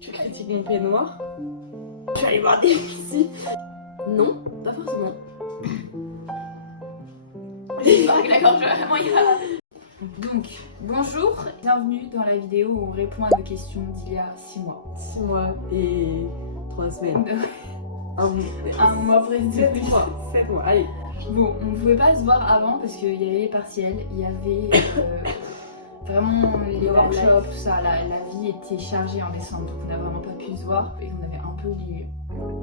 Tu critiques mon peignoir? Tu vas aller voir des psys? Non, pas forcément. Donc, bonjour, bienvenue dans la vidéo où on répond à nos questions d'il y a 6 mois. 6 mois et 3 semaines. Un mois presque. 7 mois. 7 mois, allez. Bon, on ne pouvait pas se voir avant parce qu'il y avait les partiels, il y avait vraiment les workshops, tout ça. La vie était chargée en décembre, donc on n'a vraiment pas pu se voir et on avait un peu oublié.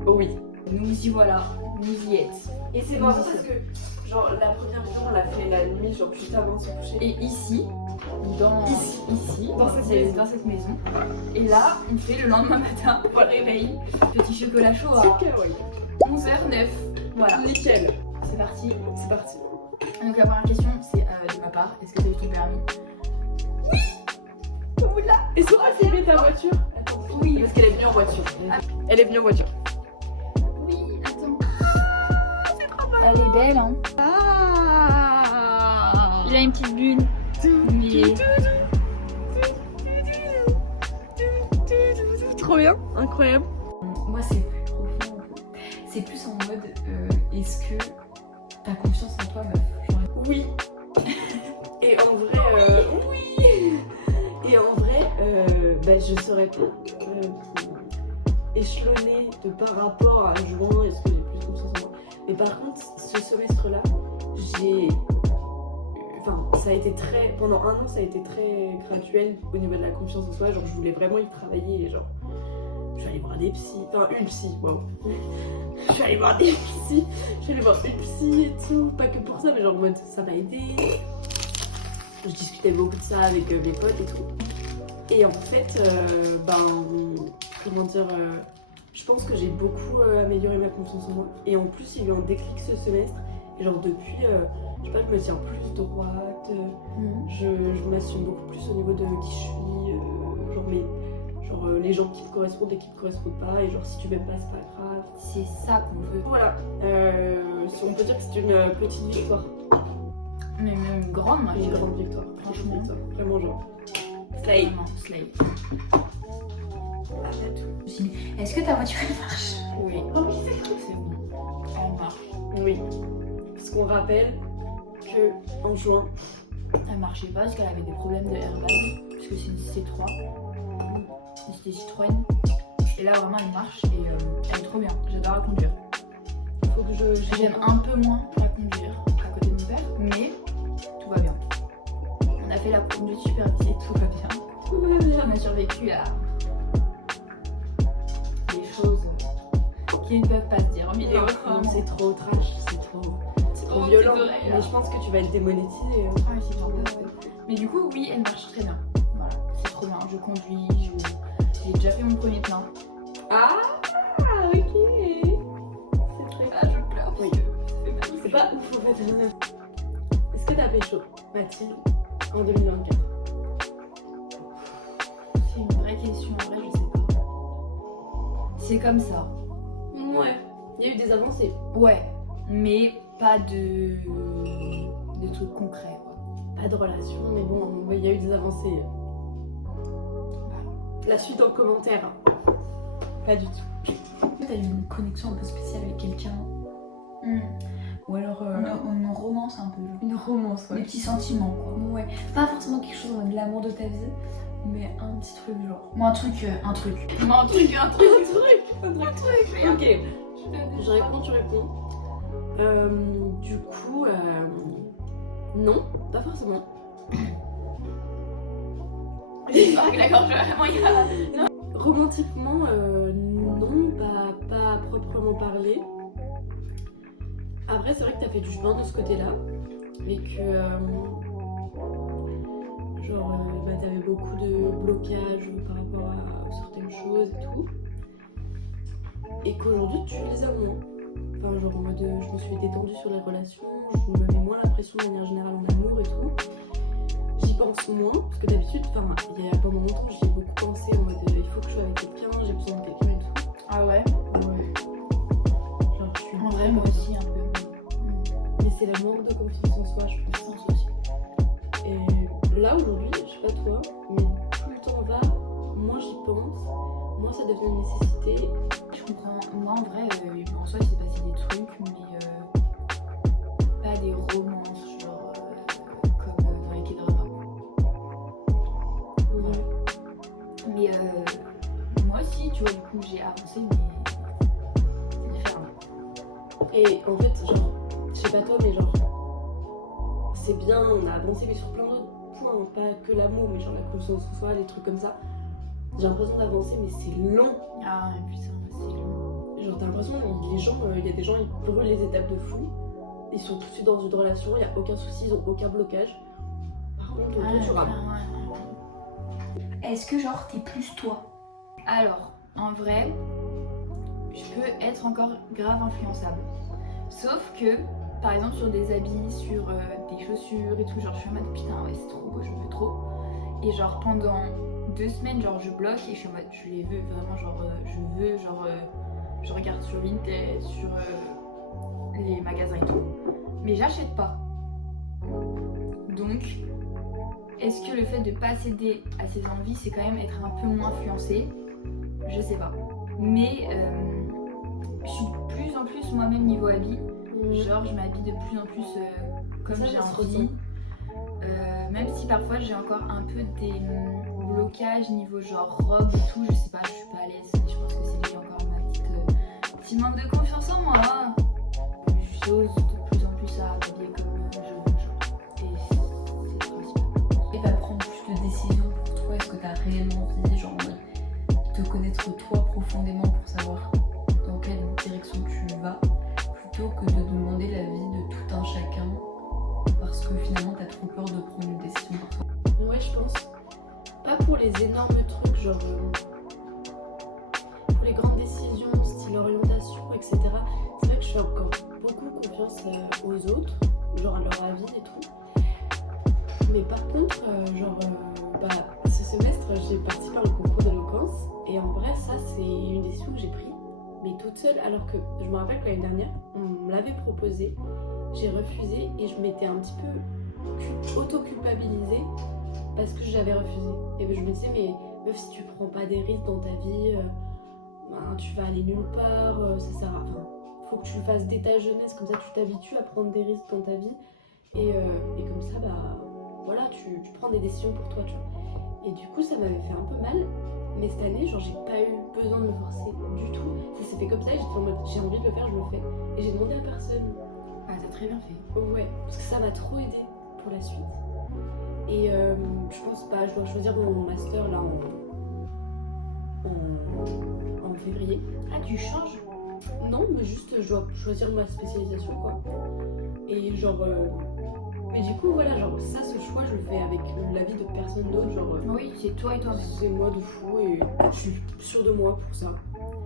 Oui. Nous y voilà, vous y êtes. Et c'est marrant parce que, genre, la première vidéo, on l'a fait la nuit, genre juste avant de se coucher. Et ici, dans cette maison. Et là, on fait le lendemain matin, pour le réveil, petit chocolat chaud à 11h09. Voilà. Nickel. C'est parti. C'est parti. Donc la première question, c'est de ma part. Est-ce que tu as eu ton permis? Oui. Oula. Et Sora filmé ta voiture? Attends. Oui. Parce qu'elle est venue en voiture. Elle est venue en voiture. Oui, attends. C'est trop mal. Elle est belle, hein. Il a une petite bulle. Trop bien, incroyable. Moi, c'est plus profond. C'est plus en mode, est-ce que t'as confiance en toi, meuf? Oui. Et en vrai, oui. Et en vrai, je saurais pas échelonner de par rapport à juin, est-ce que j'ai plus confiance en moi. Mais par contre, ce semestre-là, ça a été très. Pendant un an, ça a été très graduel au niveau de la confiance en soi. Genre, je voulais vraiment y travailler et genre. Je vais aller voir des psys. Enfin, une psy, waouh. Je vais aller voir des psys. Je vais aller voir une psy et tout. Pas que pour ça, mais genre en mode ça m'a aidé. Je discutais beaucoup de ça avec mes potes et tout. Et en fait, comment dire, je pense que j'ai beaucoup amélioré ma confiance en moi. Et en plus, il y a eu un déclic ce semestre. Et genre depuis, je sais pas, je me tiens plus droite. Je m'assume beaucoup plus au niveau de qui je suis. Les gens qui te correspondent et qui te correspondent pas. Et genre si tu m'aimes pas, c'est pas grave. C'est ça qu'on veut. Voilà. On peut dire que c'est une petite victoire. Mais même une grande, moi. Une grande victoire. Franchement. Vraiment genre. Slay. Slay. Est-ce que ta voiture elle marche? Oui. Oh oui, c'est bon. Elle marche. Oui. Parce qu'on rappelle que en juin, elle marchait pas parce qu'elle avait des problèmes de airbag. Parce que c'est une C3. C'était Citroën. Et là vraiment elle marche et elle est trop bien. J'adore la conduire. Faut que j'aime un peu moins la conduire à côté de mon père, mais tout va bien. On a fait la conduite supervisée, tout va bien. On a survécu à des choses qui ne peuvent pas se dire. Mais c'est trop trash, c'est trop violent. Mais je pense que tu vas être démonétisée. Ah oui, c'est trop bien. Mais du coup, oui, elle marche très bien. Voilà, c'est trop bien. Je conduis, j'ai déjà fait mon premier plein. Ah, ok. C'est très. Ah, je pleure. Oui. C'est pas ouf en fait. Est-ce que t'as pécho, Mathilde, en 2024? C'est une vraie question. En vrai, je sais pas. C'est comme ça. Ouais. Il y a eu des avancées. Ouais, mais pas de trucs concrets. Quoi. Pas de relation, mais bon, il y a eu des avancées. La suite en commentaire. Pas du tout. T'as eu une connexion un peu spéciale avec quelqu'un. Ou alors une romance un peu. Genre. Une romance, ouais. Des petits sentiments quoi. Ouais. Pas forcément quelque chose de l'amour de ta vie, mais un petit truc genre. Moi un truc. Moi un truc. Ok. Je réponds, tu réponds. Du coup, non, pas forcément. Romantiquement, non, pas à proprement parler. Après, c'est vrai que t'as fait du chemin de ce côté-là. Et que, t'avais beaucoup de blocages par rapport à certaines choses et tout. Et qu'aujourd'hui, tu les as moins. Enfin, genre en mode, je me suis détendue sur les relations, je me mets moins la pression de manière générale en amour et tout. J'y pense moins, parce que d'habitude, pendant longtemps, j'y ai beaucoup pensé en mode, il faut que je sois avec quelqu'un, j'ai besoin de quelqu'un et tout. Ah ouais? Ouais. Genre, je suis en vrai, moi aussi un peu. Mais c'est le manque de confiance en soi, je pense aussi. Et là, aujourd'hui, je sais pas toi, mais plus le temps va, moins j'y pense, moi ça devient une nécessité. Je comprends. Moi, en vrai, en soi, il s'est passé des trucs, mais pas des romances, genre comme dans les K-dramas. Ouais. Mais moi aussi, tu vois, du coup, j'ai avancé, mais différemment. Et en fait, genre, je sais pas toi, mais genre, c'est bien, on a avancé, mais sur plein d'autres points, pas que l'amour, mais genre la confiance en soi, les trucs comme ça. J'ai l'impression d'avancer, mais c'est long. Ah, putain, c'est long. Genre, t'as l'impression, les gens, il y a des gens, ils brûlent les étapes de fou. Ils sont tout de suite dans une relation, il n'y a aucun souci, ils ont aucun blocage. Par contre, toi, tu rames. Est-ce que genre t'es plus toi? Alors, en vrai, je peux être encore grave influençable. Sauf que, par exemple, sur des habits, sur des chaussures et tout, genre je suis en mode putain, ouais, c'est trop beau, je veux trop. Et genre pendant 2 semaines, genre je bloque et je suis en mode je les veux vraiment, genre je veux, genre je regarde sur Vinted, sur les magasins et tout, mais j'achète pas. Donc, est-ce que le fait de pas céder à ses envies, c'est quand même être un peu moins influencé? Je sais pas. Mais je suis de plus en plus moi-même niveau habit. Genre, je m'habille de plus en plus comme Ça, j'ai ça se envie. Même si parfois j'ai encore un peu des blocages niveau genre robe et tout, je sais pas, je suis pas à l'aise. Je pense que c'est lié encore à ma petit manque de confiance en moi. J'ose de plus en plus à m'habiller comme je veux, genre. Et c'est principal. Et va prendre plus de décisions pour toi. Est-ce que t'as réellement envie, genre, de te connaître toi profondément pour savoir dans quelle direction tu vas, plutôt que de demander l'avis de tout un chacun parce que finalement t'as trop peur de prendre une décision pour toi. Ouais, je pense. Pas pour les énormes trucs, genre pour les grandes décisions, style orientation, etc. C'est vrai que je fais encore beaucoup confiance aux autres, genre à leur avis et tout. Mais par contre, ce semestre, j'ai participé à un concours d'éloquence. Et en vrai, ça, c'est une décision que j'ai prise, mais toute seule. Alors que je me rappelle que l'année dernière, on me l'avait proposé, j'ai refusé et je m'étais un petit peu auto-culpabilisée parce que j'avais refusé. Et ben, je me disais, mais meuf, si tu prends pas des risques dans ta vie, tu vas aller nulle part, ça sert à rien. Faut que tu le fasses dès ta jeunesse, comme ça tu t'habitues à prendre des risques dans ta vie. Et comme ça, voilà, tu prends des décisions pour toi, tu vois. Et du coup, ça m'avait fait un peu mal. Mais cette année, genre, j'ai pas eu besoin de me forcer du tout. Ça s'est fait comme ça et j'étais en mode, j'ai envie de le faire, je le fais. Et j'ai demandé à personne. Ah, t'as très bien fait. Ouais, parce que ça m'a trop aidé pour la suite. Et je pense pas, je dois choisir mon master là en février. Ah, tu changes? Non, mais juste je dois choisir ma spécialisation quoi. Et genre, mais du coup voilà, genre ça, ce choix je le fais avec l'avis de personne d'autre, genre. Oui, c'est toi et toi-même. C'est moi de fou et je suis sûre de moi pour ça.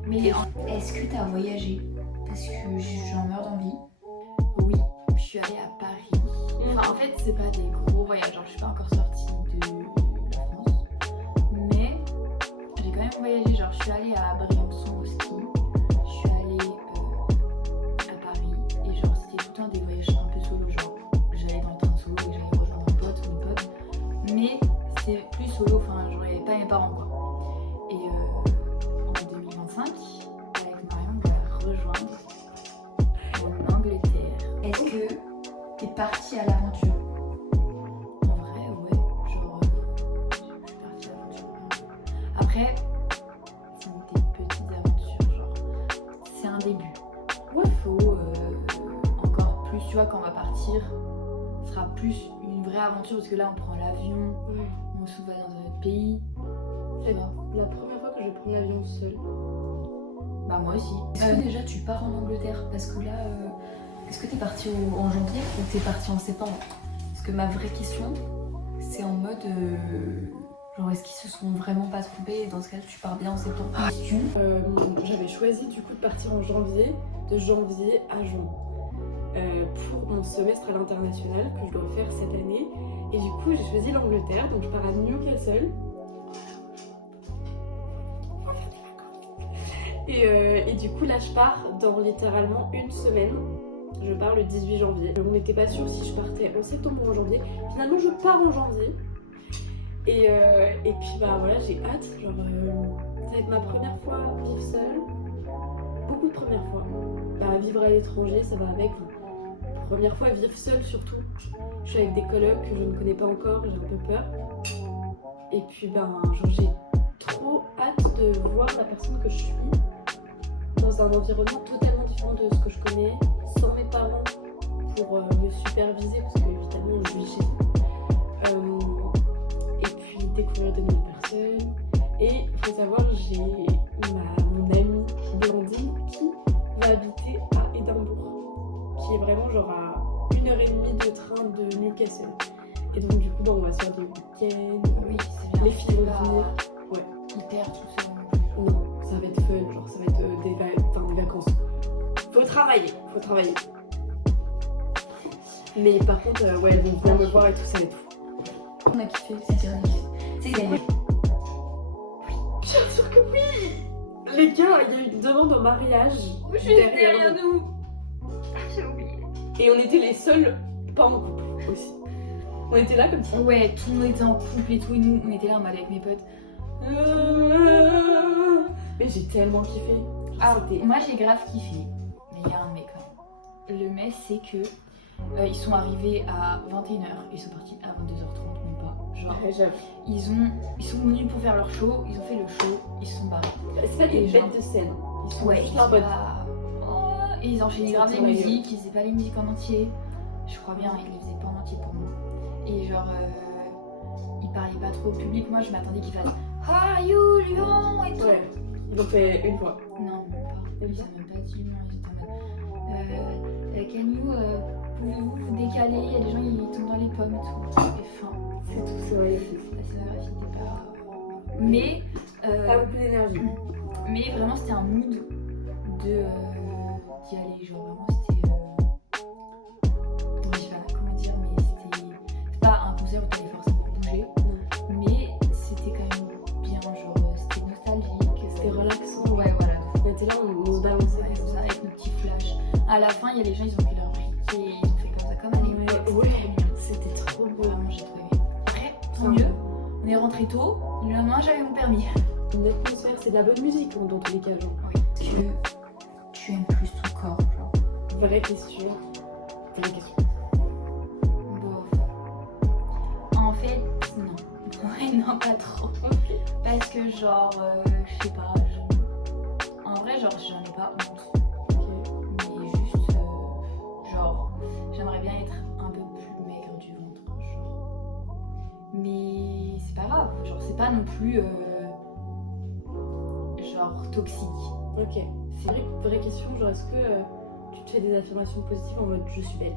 Mais Est-ce que t'as voyagé? Parce que j'en meurs d'envie. oui, je suis allée à Paris. Enfin, en fait, c'est pas des gros voyages, genre je suis pas encore sortie de la France. Mais j'ai quand même voyagé, genre je suis allée à Briançon au ski. Je suis allée à Paris. Et genre c'était tout le temps des voyages un peu solo, genre j'allais dans le train solo et j'allais rejoindre un pote ou une pote. Mais c'est plus solo, enfin genre il n'y avait pas mes parents quoi. Et en 2025, avec Marion, on va rejoindre en Angleterre. Est-ce que t'es partie à l'aventure? En vrai, ouais, genre, je suis partie à l'aventure. Après, c'est des petites aventures, genre, c'est un début. Ouais. Faut encore plus, tu vois, quand on va partir, ce sera plus une vraie aventure parce que là, on prend l'avion, on se va dans un autre pays. C'est la première fois que je prends l'avion seule. Bah, moi aussi. Est-ce que déjà tu pars en Angleterre? Parce que là, est-ce que t'es partie en janvier ou t'es partie en septembre? Parce que ma vraie question, c'est en mode, genre est-ce qu'ils se sont vraiment pas trompés? Et dans ce cas, tu pars bien en septembre. J'avais choisi du coup de partir en janvier, de janvier à juin, pour mon semestre à l'international que je dois faire cette année. Et du coup, j'ai choisi l'Angleterre, donc je pars à Newcastle. Et du coup, là, je pars dans littéralement une semaine. Je pars le 18 janvier. On n'était pas sûr si je partais en septembre ou en janvier. Finalement, je pars en janvier. Et puis, bah voilà, j'ai hâte. Genre, ça va être ma première fois vivre seule. Beaucoup de premières fois. Bah, vivre à l'étranger, ça va avec. Première fois vivre seule surtout. Je suis avec des colocs que je ne connais pas encore, j'ai un peu peur. Et puis ben, genre, j'ai trop hâte de voir la personne que je suis dans un environnement totalement différent de ce que je connais, sans mes parents pour me superviser, parce que évidemment je vis chez eux. Et puis découvrir de nouvelles personnes. Et il faut savoir, j'ai mon amie Blandine qui va habiter à Édimbourg, qui est vraiment genre à 1h30 de train de Newcastle. Et donc du coup, bah, on va se faire des week-ends. Oui, c'est bien. Les filles vont Pas venir. hyper tout seul. Non, ça va être fun, genre ça va être des vacances. Faut travailler. Mais par contre, ouais, elles vont venir me voir et tout, ça va être fou. On a kiffé ces derniers. C'est gagné. Bien sûr que oui. Les gars, il y a eu une demande en mariage derrière nous. nous. J'ai oublié. Et on était les seuls pas en couple aussi. On était là comme ça. Ouais, tout le monde était en couple et tout, et nous, on était là en mode avec mes potes. Mais j'ai tellement kiffé. Genre, Ah, c'était- moi j'ai grave kiffé. Mais il y a un mec quand même. Le mec, c'est que ils sont arrivés à 21h, ils sont partis à 22h30, même pas. Genre, Ouais, j'avoue. ils sont venus pour faire leur show, ils ont fait le show, ils se sont barrés. C'est pas des Et genre- bêtes de scène. Ils sont Ouais, juste ils là en sont mode. là. Oh, et ils enchaînaient C'est grave les travailleux. musiques, ils faisaient pas les musiques en entier. Je crois bien, ils les faisaient pas en entier pour moi. Et genre, ils parlaient pas trop au public. Moi, je m'attendais qu'ils fassent How are you, Lyon et tout. Ouais, ils l'ont fait une fois. Non, même pas. Ils ont même pas dit non, ils étaient en mode can you, pouvez-vous vous décaler? Il y a des gens qui tombent dans les pommes et tout. Et fin. C'est tout, c'est vrai. La scénographie n'était pas. Mais, Pas beaucoup d'énergie. mais vraiment, c'était un mood de d'y aller. Genre, vraiment, c'était. Je sais pas comment dire, mais c'était pas un concert où t'allais forcément bouger. Mais c'était quand même bien. Genre, c'était nostalgique. C'était relaxant. Ouais, voilà. On était là, on se balançait. Ouais, comme ça, avec nos petits flashs. À la fin, il y a les gens, ils ont pris leur briquet, ils ont fait comme ça, comme à l'époque. Ouais, C'était trop mignon. c'était trop beau. Vraiment, j'ai trop aimé. Après, tant mieux. On est rentré tôt. Le lendemain, j'avais mon permis. Une atmosphère, c'est de la bonne musique dans tous les cas, genre. Est-ce que tu aimes plus ton corps, genre? Vraie question. Vraie question. Bon. En fait, non. Ouais, non, pas trop. Parce que, genre, je sais pas. En vrai, genre, j'en ai pas honte. Mais juste, genre, j'aimerais bien être un peu plus maigre du ventre, genre. Mais c'est pas grave, genre, c'est pas non plus, genre, toxique. Ok. C'est vrai, vraie question, genre est-ce que tu te fais des affirmations positives en mode je suis belle?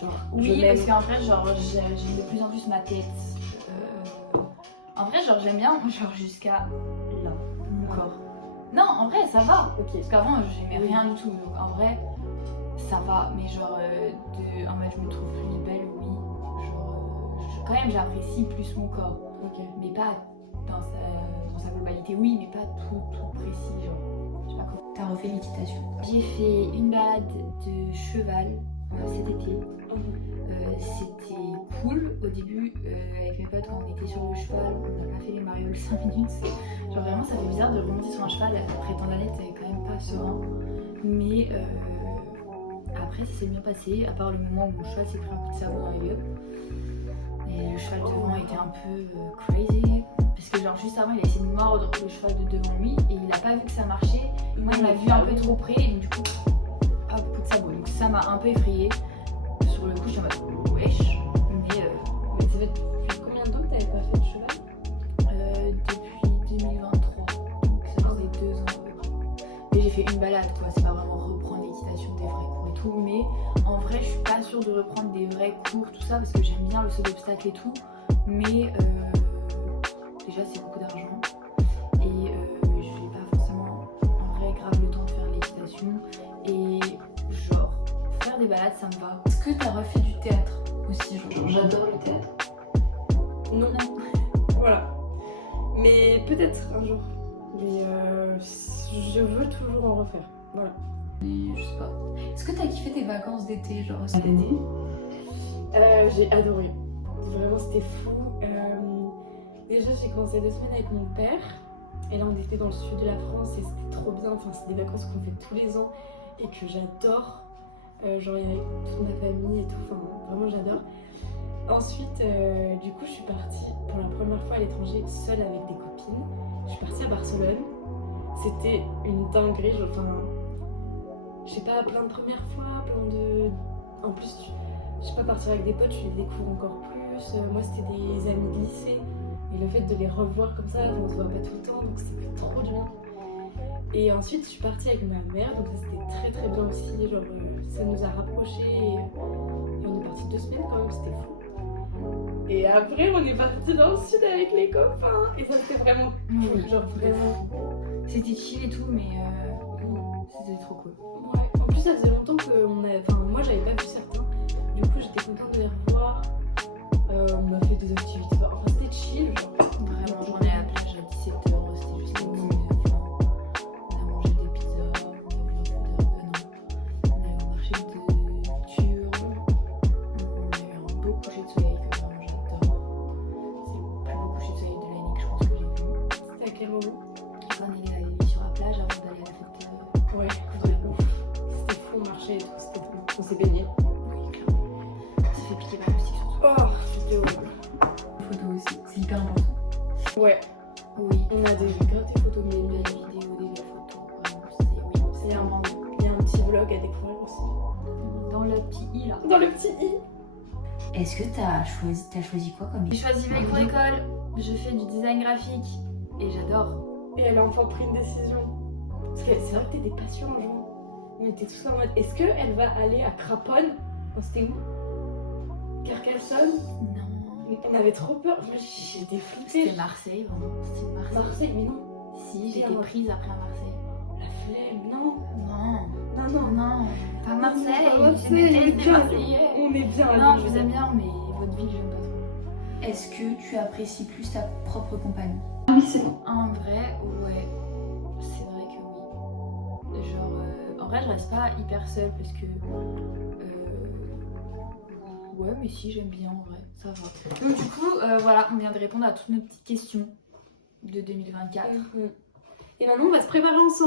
Genre, je Oui, m'aime. parce qu'en vrai, genre, j'aime de plus en plus ma tête. En vrai, genre, j'aime bien, genre, jusqu'à là, mon corps. Non, en vrai, ça va. Ok. Parce qu'avant, j'aimais Oui. rien du tout. Donc, en vrai, ça va. Mais genre, en mode, je me trouve plus belle, oui. Genre, quand même, j'apprécie plus mon corps. Ok. Mais pas dans sa globalité, oui, mais pas tout précis. Genre, je sais pas comment. T'as refait l'équitation. J'ai fait une balade de cheval cet été. C'était cool au début avec mes potes quand on était sur le cheval, on n'a pas fait les marioles 5 minutes. Genre vraiment ça fait bizarre de remonter sur un cheval après tant d'années, t'es quand même pas serein. Mais après ça s'est bien passé, à part le moment où mon cheval s'est pris un coup de sabot dans les yeux. Et le cheval devant était un peu crazy. Parce que genre juste avant il a essayé de mordre le cheval de devant lui et il a pas vu que ça marchait. Moi il m'a vu un peu trop près et donc du coup hop, coup de sabot. Donc ça m'a un peu effrayée. Sur le coup, je suis en mode wesh. Mais ça fait depuis combien de temps que t'avais pas fait de cheval? Depuis 2023. Donc ça faisait 2 ans à peu près. Mais j'ai fait une balade quoi. C'est pas vraiment reprendre l'équitation, des vrais cours et tout. Mais en vrai, je suis pas sûre de reprendre des vrais cours, tout ça, parce que j'aime bien le saut d'obstacle et tout. Mais déjà, c'est beaucoup d'argent. Et je n'ai pas forcément en vrai grave le temps de faire l'équitation. Et genre, faire des balades, ça me va. Est-ce que t'as refait du théâtre aussi, genre? J'adore le théâtre. Non. Voilà. Mais peut-être un jour. Mais je veux toujours en refaire. Voilà. Mais je sais pas. Est-ce que t'as kiffé tes vacances d'été, genre cet D'été. été? J'ai adoré. Vraiment, c'était fou. Déjà, j'ai commencé 2 semaines avec mon père. Et là, on était dans le sud de la France et c'était trop bien. Enfin, c'est des vacances qu'on fait tous les ans et que j'adore. Genre, il y avait toute ma famille et tout. Enfin, vraiment, j'adore. Ensuite, du coup, je suis partie pour la première fois à l'étranger seule avec des copines. Je suis partie à Barcelone. C'était une dinguerie. Enfin, je sais pas, plein de premières fois, plein de. En plus, je sais pas, partir avec des potes, tu les découvres encore plus. Moi, c'était des amis de lycée. Et le fait de les revoir comme ça, on se voit pas tout le temps, donc c'était trop bien. Et ensuite, je suis partie avec ma mère, donc ça c'était très très bien aussi. Genre, ça nous a rapprochés et on est parti 2 semaines quand même, c'était fou. Et après, on est parti dans le sud avec les copains. Et ça c'était vraiment cool, Oui. genre vraiment. C'était chill et tout, mais c'était trop cool. Ouais. En plus, ça faisait longtemps que moi j'avais pas vu certains. Du coup, j'étais contente de les revoir. On a fait des activités. Enfin, c'était chill, genre. Vraiment, j'en ai à la plage à 17h, c'était jusqu'à 19h. On a mangé des pizzas, on a vu un peu on a eu au marché de culture. On a eu un beau coucher de soleil que vraiment j'adore. C'est le plus beau coucher de soleil de l'année que je pense que j'ai vu. C'était à quel moment? Quand on est allé sur la plage avant d'aller à la fête. Ouais, vraiment. C'était fou, on marchait et tout, c'était cool. On s'est baigné. Oui, clairement. Ça fait piquer par le stick surtout. Oh, c'était horrible. Photo aussi, c'est hyper important. Ouais, Oui. on a déjà grave des photos, mais Des belles vidéos, des belles photos. Vraiment, c'était un bon moment. il y a un petit vlog à découvrir aussi. Dans le petit i là. Dans le petit i. Est-ce que t'as choisi quoi comme J'ai choisi Veille pour école, je fais du design graphique et j'adore. Et elle a enfin pris une décision. Parce que c'est vrai que t'es des passions, genre. On était tous en mode, est-ce qu'elle va aller à Craponne? Non, c'était où? Carcassonne? Non. On avait trop peur. Moi, j'étais flippée. C'était Marseille, vraiment. C'était Marseille. Marseille, mais non. Si, j'étais Bien. prise après à Marseille. La flemme, non. Non, Non, non. non, pas Marseille. Pas Marseille, Je déteste bien. les Marseillais. On est bien à Non, Lille, je vous aime bien, mais votre ville, j'aime pas trop. Est-ce que tu apprécies plus ta propre compagnie? Oui, c'est bon. En vrai, ouais. C'est vrai que oui. Genre, en vrai, je reste pas hyper seule parce que. Ouais, mais si, j'aime bien en vrai, ça va. Donc, du coup, voilà, on vient de répondre à toutes nos petites questions de 2024. Et maintenant, on va se préparer ensemble.